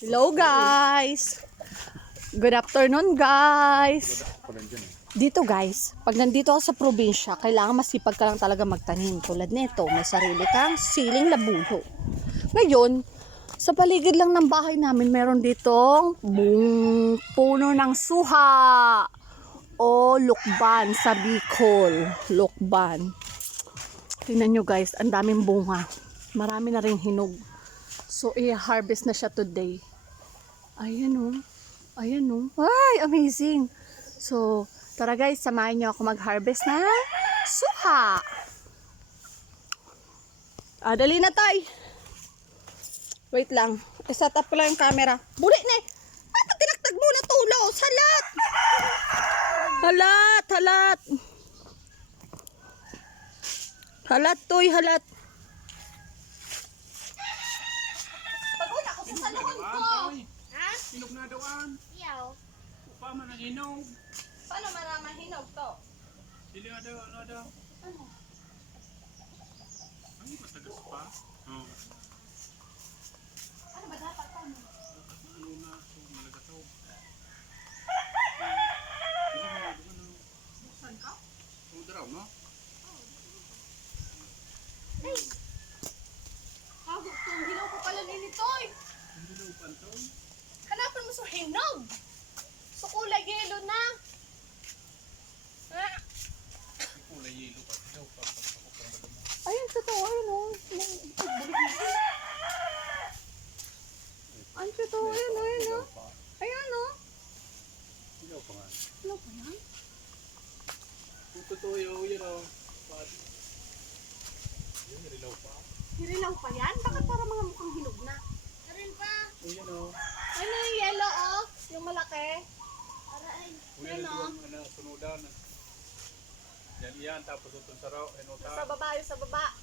Hello guys! Good afternoon guys! Dito guys, pag nandito ako sa probinsya, kailangan masipag ka lang talaga magtanim. Tulad nito, may sarili kang siling labuyo. Ngayon, sa paligid lang ng bahay namin, meron ditong puno ng suha o lukban sa Bicol. Lukban. Tingnan nyo guys, ang daming bunga. Marami na rin hinog. So, i-harvest na siya today. Ayan o. Ayan o. Ay, amazing. So, tara guys, samahan nyo ako mag-harvest ng suha. Dali na tay. Wait lang. I-set up ko lang yung camera. Buli na eh. Ba't tinagtag mo na tulo? Salat! Halat! Halat! Halat toy, halat. Pagod ako sa salon ko. Ha? Hinog na doon. Iyaw. Upa man ang hinog. Paano maraman hinog to? Dili na daw, ano daw. Ano? Ano ba tagas pa? Oo. Ano ba dapat pa? Ano na, so malagataw. Buksan ka? Sumudaraw, no? Ay! Hagok to. Hinog ko pala nito eh. Hindi daw pantaw. Hanapan mo sa hinog. So kulay yelo na. Ha? Kulay yelo pa. Daw, papapakupang mo. Ayun, totoo. Ayun o. Ayun, totoo. Ayun o. Ayun o. Ayun o. Ilaw pa nga. Ano ba yan? Kung totoo yun o. Yun, nilaw pa. Hirilaw pa yan? Bakit para mga mukhang hinog na? Meron pa. O yun o. Ano yung yellow oh? Yung malaki? Aray. O yun o. Sunudan. Yan yan, tapos utong saraw. Sa baba, yung sa baba.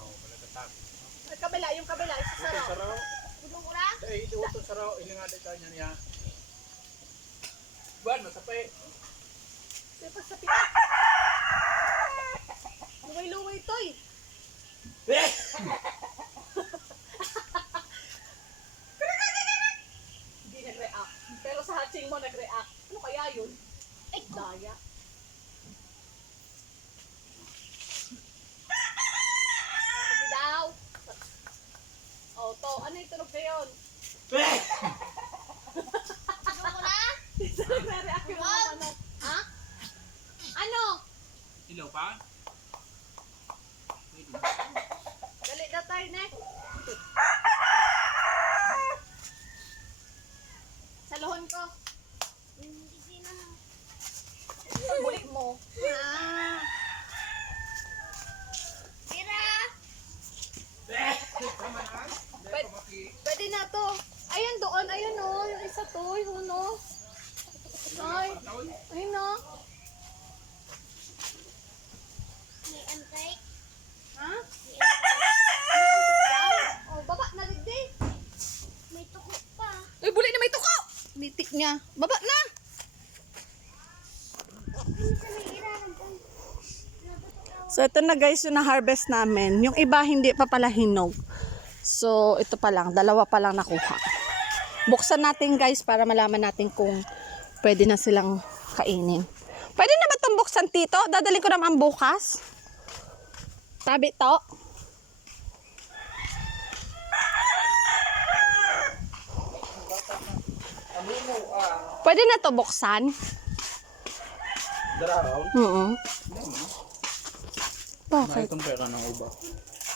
Oo, malagatak. Yung kabila, yung kabila, yung sa Utong saraw. saraw. Budong ura? Eh, utong saraw. Ilingaday ka niya niya. Buwan, masapay. Yung pagsapitan. Luway-luway to eh. Hindi nag-react. Pero sa hatching mo nag-react. Ano kaya yun? Ay, daya. Sige daw. Oh, to. Ano yung tunog na yun? Ano ko na? Hindi sa nagre-react yung mga manok. Ha? Ano? Ilaw pa? Dali na tayo, Nek. Sa lohon ko. Hindi na. Bulik mo. Tira! Pwede na to. Ayun doon, ayun o. Yung isa to, yung uno. Ay, ayun o. May antay. Ha? May antay. Oh, baba na digdi. May tuko pa. Uy, buli na may tuko. Nitik niya. Baba na. Minsan may iraran po. So, ito na guys yung na-harvest namin. Yung iba hindi pa pala hinog. So, ito pa lang. Dalawa pa lang nakuha. Buksan natin guys para malaman natin kung pwede na silang kainin. Pwede na ba itong buksan, Tito? Dadalhin ko naman bukas. Tabi to. Pwede na to buksan? Daraw? Oo. Bakit? Itong pera ng uba.